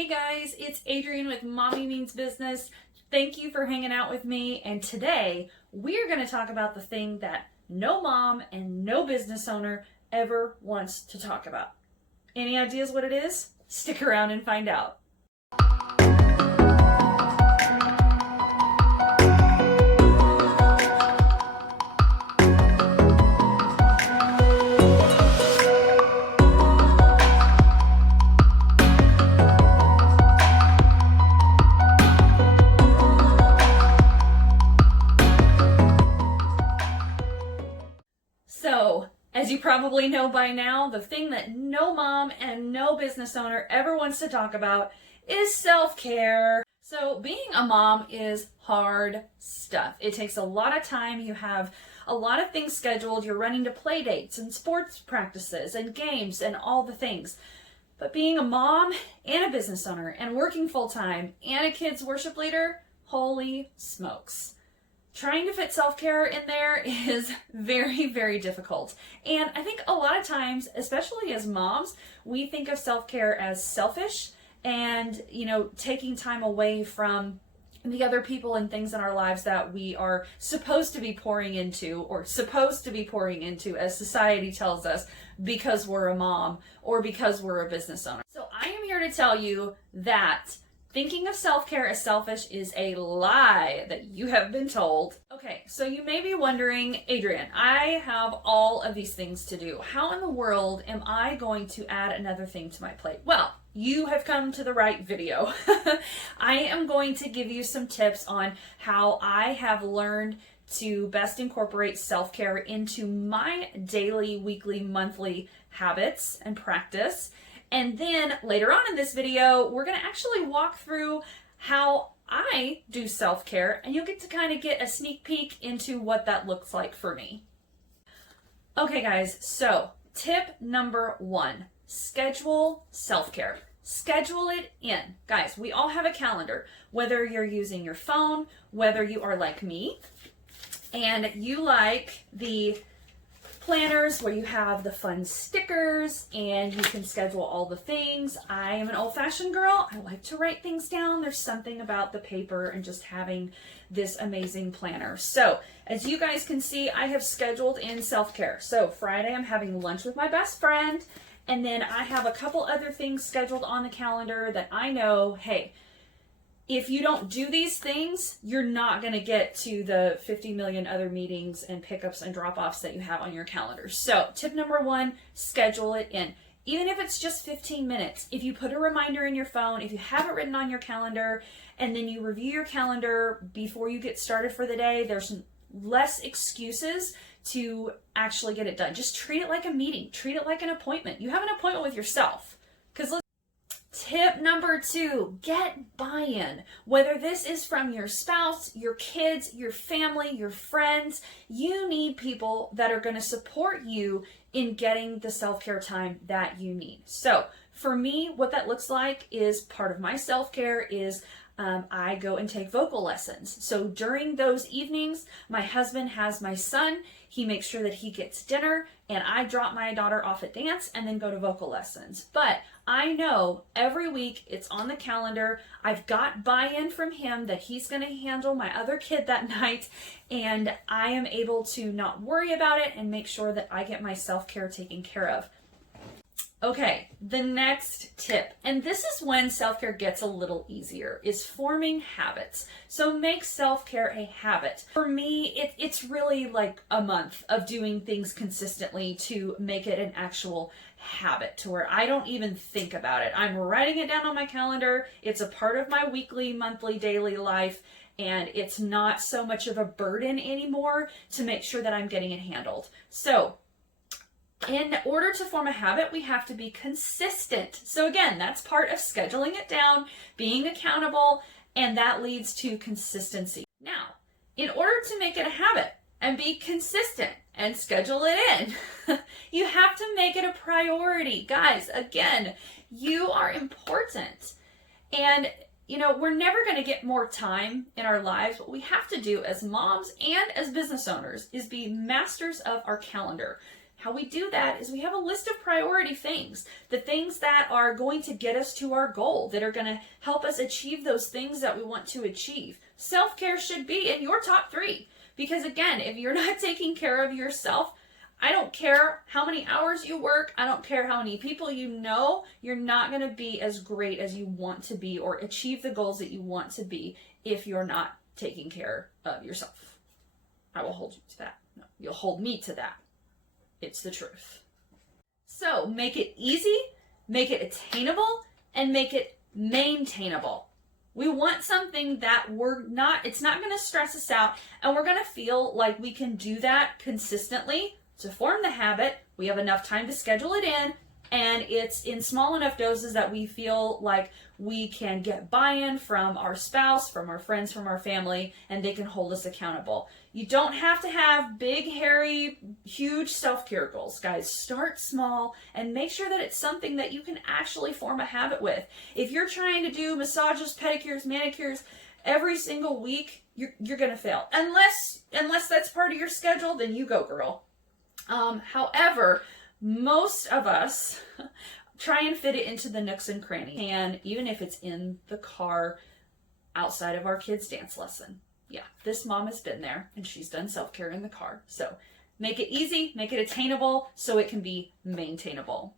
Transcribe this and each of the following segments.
Hey guys, it's Adrienne with Mommy Means Business. Thank you for hanging out with me. And today we're going to talk about the thing that no mom and no business owner ever wants to talk about. Any ideas what it is? Stick around and find out. So, as you probably know by now, the thing that no mom and no business owner ever wants to talk about is self-care. So, being a mom is hard stuff. It takes a lot of time. You have a lot of things scheduled. You're running to play dates and sports practices and games and all the things. But being a mom and a business owner and working full-time and a kids worship leader, holy smokes. Trying to fit self-care in there is very, very difficult. And I think a lot of times, especially as moms, we think of self-care as selfish and, taking time away from the other people and things in our lives that we are supposed to be pouring into as society tells us because we're a mom or because we're a business owner. So I am here to tell you that thinking of self-care as selfish is a lie that you have been told. Okay, so you may be wondering, Adrienne, I have all of these things to do. How in the world am I going to add another thing to my plate? Well, you have come to the right video. I am going to give you some tips on how I have learned to best incorporate self-care into my daily, weekly, monthly habits and practice. And then later on in this video, we're going to actually walk through how I do self-care, and you'll get to kind of get a sneak peek into what that looks like for me. Okay guys, so tip number 1, schedule self-care. Schedule it in. Guys, we all have a calendar, whether you're using your phone, whether you are like me, and you like the planners where you have the fun stickers and you can schedule all the things. I am an old-fashioned girl. I like to write things down. There's something about the paper and just having this amazing planner. So as you guys can see, I have scheduled in self-care. So Friday I'm having lunch with my best friend, and then I have a couple other things scheduled on the calendar that I know, hey, if you don't do these things, you're not going to get to the 50 million other meetings and pickups and drop-offs that you have on your calendar. So tip number 1, schedule it in. Even if it's just 15 minutes, if you put a reminder in your phone, if you have it written on your calendar, and then you review your calendar before you get started for the day, there's less excuses to actually get it done. Just treat it like a meeting. Treat it like an appointment. You have an appointment with yourself. Because tip number 2, get buy-in. Whether this is from your spouse, your kids, your family, your friends, you need people that are going to support you in getting the self-care time that you need. So for me, what that looks like is part of my self-care is I go and take vocal lessons. So during those evenings, my husband has my son. He makes sure that he gets dinner, and I drop my daughter off at dance and then go to vocal lessons. But I know every week it's on the calendar. I've got buy-in from him that he's going to handle my other kid that night, and I am able to not worry about it and make sure that I get my self-care taken care of. Okay, the next tip, and this is when self-care gets a little easier, is forming habits. So make self-care a habit. For me, it's really like a month of doing things consistently to make it an actual habit to where I don't even think about it. I'm writing it down on my calendar. It's a part of my weekly, monthly, daily life, and it's not so much of a burden anymore to make sure that I'm getting it handled. So in order to form a habit, we have to be consistent. So again, that's part of scheduling it down, being accountable, and that leads to consistency. Now, in order to make it a habit and be consistent and schedule it in, you have to make it a priority. Guys, again, you are important. And we're never going to get more time in our lives. What we have to do as moms and as business owners is be masters of our calendar. How we do that is we have a list of priority things, the things that are going to get us to our goal, that are going to help us achieve those things that we want to achieve. Self-care should be in your top 3, because again, if you're not taking care of yourself, I don't care how many hours you work, I don't care how many people you know, you're not going to be as great as you want to be or achieve the goals that you want to be if you're not taking care of yourself. I will hold you to that. No, you'll hold me to that. It's the truth. So make it easy, make it attainable, and make it maintainable. We want something that it's not going to stress us out, and we're going to feel like we can do that consistently. To form the habit, we have enough time to schedule it in, and it's in small enough doses that we feel like we can get buy-in from our spouse, from our friends, from our family, and they can hold us accountable. You don't have to have big, hairy, huge self-care goals, guys. Start small and make sure that it's something that you can actually form a habit with. If you're trying to do massages, pedicures, manicures every single week, you're going to fail. Unless that's part of your schedule, then you go, girl. However, most of us try and fit it into the nooks and crannies, and even if it's in the car outside of our kids' dance lesson. Yeah, this mom has been there, and she's done self-care in the car. So make it easy, make it attainable, so it can be maintainable.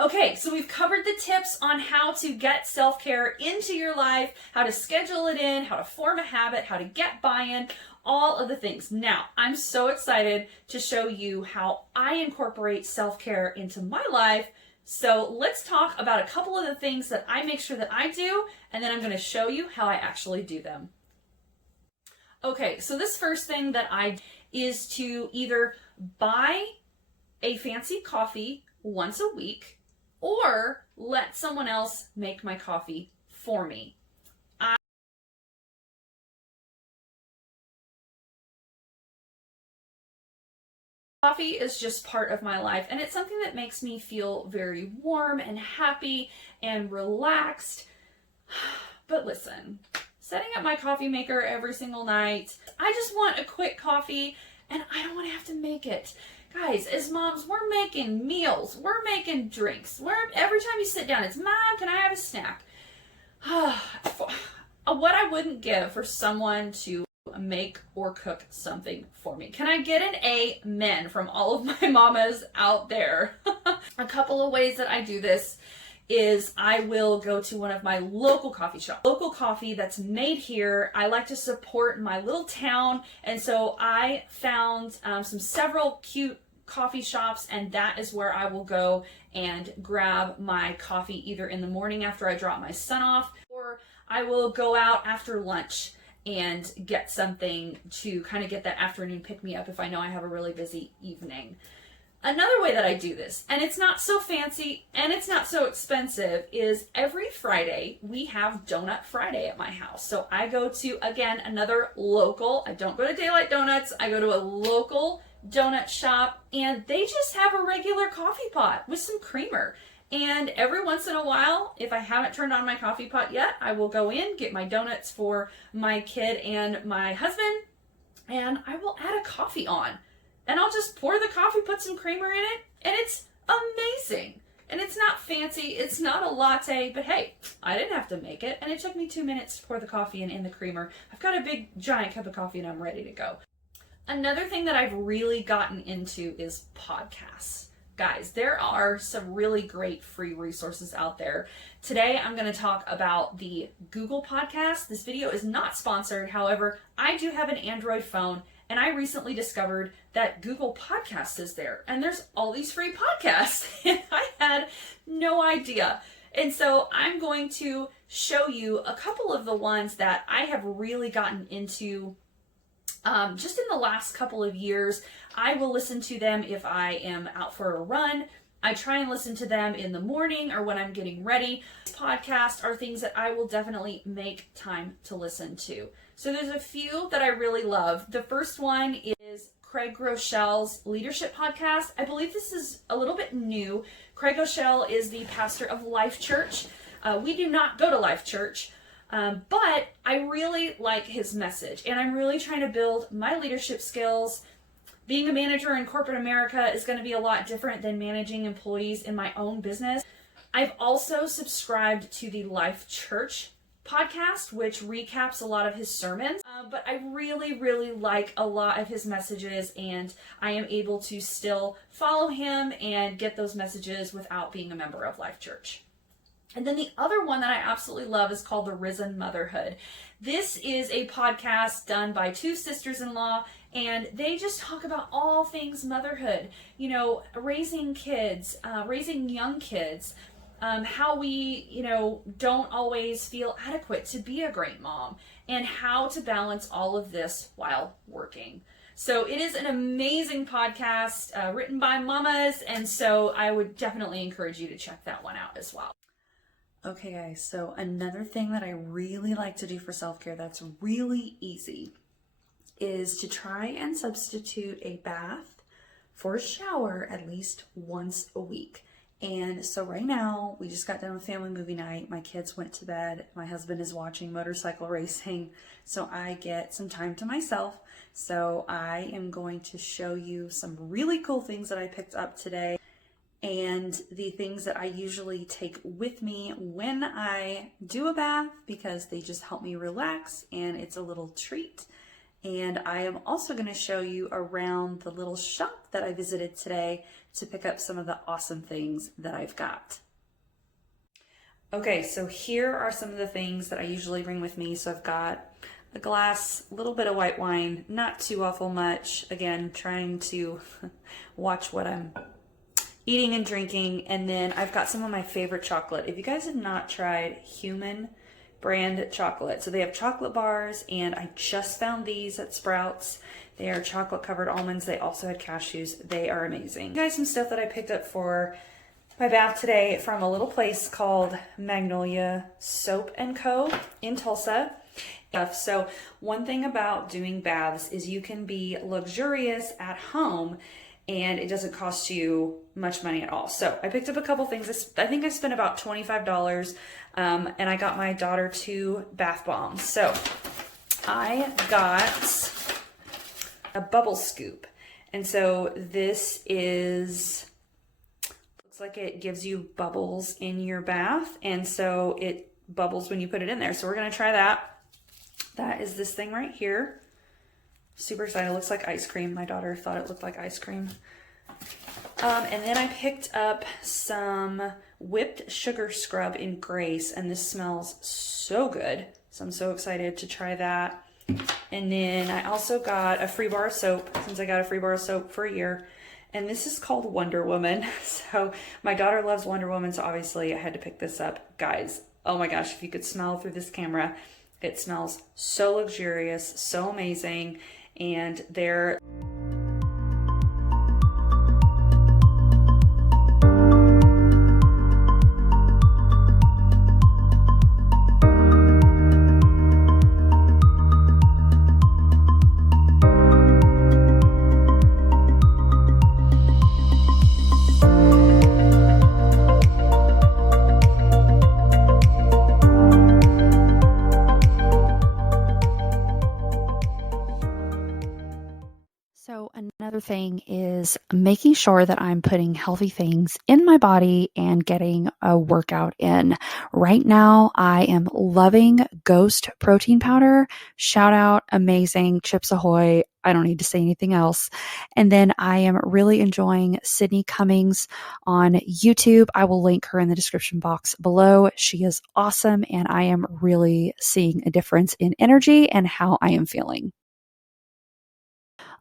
Okay, so we've covered the tips on how to get self-care into your life, how to schedule it in, how to form a habit, how to get buy-in, all of the things. Now, I'm so excited to show you how I incorporate self-care into my life. So let's talk about a couple of the things that I make sure that I do, and then I'm going to show you how I actually do them. Okay, so this first thing that I do is to either buy a fancy coffee once a week or let someone else make my coffee for me. Coffee is just part of my life, and it's something that makes me feel very warm and happy and relaxed. But listen, setting up my coffee maker every single night, I just want a quick coffee, and I don't want to have to make it. Guys, as moms, we're making meals, we're making drinks. Every time you sit down, it's, Mom, can I have a snack? What I wouldn't give for someone to make or cook something for me. Can I get an amen from all of my mamas out there? A couple of ways that I do this is I will go to one of my local coffee shops. Local coffee that's made here. I like to support my little town, and so I found several cute coffee shops, and that is where I will go and grab my coffee either in the morning after I drop my son off, or I will go out after lunch and get something to kind of get that afternoon pick-me-up if I know I have a really busy evening. Another way that I do this, and it's not so fancy and it's not so expensive, is every Friday we have Donut Friday at my house. So I go to, again, another local, I don't go to Daylight Donuts, I go to a local donut shop, and they just have a regular coffee pot with some creamer. And every once in a while, if I haven't turned on my coffee pot yet, I will go in, get my donuts for my kid and my husband, and I will add a coffee on. And I'll just pour the coffee, put some creamer in it, and it's amazing. And it's not fancy, it's not a latte, but hey, I didn't have to make it, and it took me 2 minutes to pour the coffee in the creamer. I've got a big, giant cup of coffee, and I'm ready to go. Another thing that I've really gotten into is podcasts. Guys, there are some really great free resources out there. Today, I'm going to talk about the Google Podcast. This video is not sponsored. However, I do have an Android phone, and I recently discovered that Google Podcasts is there, and there's all these free podcasts, and I had no idea. And so I'm going to show you a couple of the ones that I have really gotten into just in the last couple of years. I will listen to them if I am out for a run. I try and listen to them in the morning or when I'm getting ready. Podcasts are things that I will definitely make time to listen to. So there's a few that I really love. The first one is Craig Groeschel's Leadership Podcast. I believe this is a little bit new. Craig Groeschel is the pastor of Life Church. We do not go to Life Church. But I really like his message, and I'm really trying to build my leadership skills. Being a manager in corporate America is going to be a lot different than managing employees in my own business. I've also subscribed to the Life Church podcast, which recaps a lot of his sermons, but I really like a lot of his messages, and I am able to still follow him and get those messages without being a member of Life Church. And then the other one that I absolutely love is called the Risen Motherhood. This is a podcast done by two sisters-in-law, and they just talk about all things motherhood, raising kids, raising young kids, how we, don't always feel adequate to be a great mom, and how to balance all of this while working. So it is an amazing podcast written by mamas, and so I would definitely encourage you to check that one out as well. Okay guys, so another thing that I really like to do for self-care that's really easy is to try and substitute a bath for a shower at least once a week. And so right now, we just got done with family movie night. My kids went to bed. My husband is watching motorcycle racing. So I get some time to myself. So I am going to show you some really cool things that I picked up today and the things that I usually take with me when I do a bath, because they just help me relax and it's a little treat. And I am also going to show you around the little shop that I visited today to pick up some of the awesome things that I've got. Okay, so here are some of the things that I usually bring with me. So I've got a glass, a little bit of white wine, not too awful much. Again, trying to watch what I'm eating and drinking. And then I've got some of my favorite chocolate. If you guys have not tried Human brand chocolate, so they have chocolate bars, and I just found these at Sprouts. They are chocolate covered almonds. They also had cashews. They are amazing. Guys, some stuff that I picked up for my bath today from a little place called Magnolia Soap & Co. in Tulsa. So one thing about doing baths is you can be luxurious at home and it doesn't cost you much money at all. So I picked up a couple things. I think I spent about $25, and I got my daughter 2 bath bombs. So I got a bubble scoop. And so this looks like it gives you bubbles in your bath. And so it bubbles when you put it in there. So we're going to try that. That is this thing right here. Super excited. It looks like ice cream. My daughter thought it looked like ice cream. And then I picked up some whipped sugar scrub in Grace, and this smells so good. So I'm so excited to try that. And then I also got a free bar of soap, since I got a free bar of soap for a year. And this is called Wonder Woman. So my daughter loves Wonder Woman, so obviously I had to pick this up. Guys, oh my gosh, if you could smell through this camera, it smells so luxurious, so amazing. And they're Another thing is making sure that I'm putting healthy things in my body and getting a workout in. Right now, I am loving Ghost protein powder. Shout out, amazing, Chips Ahoy. I don't need to say anything else. And then I am really enjoying Sydney Cummings on YouTube. I will link her in the description box below. She is awesome, and I am really seeing a difference in energy and how I am feeling.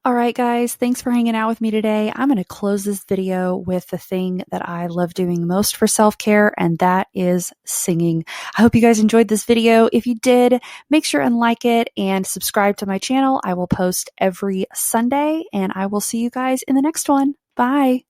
All right, guys, thanks for hanging out with me today. I'm going to close this video with the thing that I love doing most for self-care, and that is singing. I hope you guys enjoyed this video. If you did, make sure and like it and subscribe to my channel. I will post every Sunday, and I will see you guys in the next one. Bye.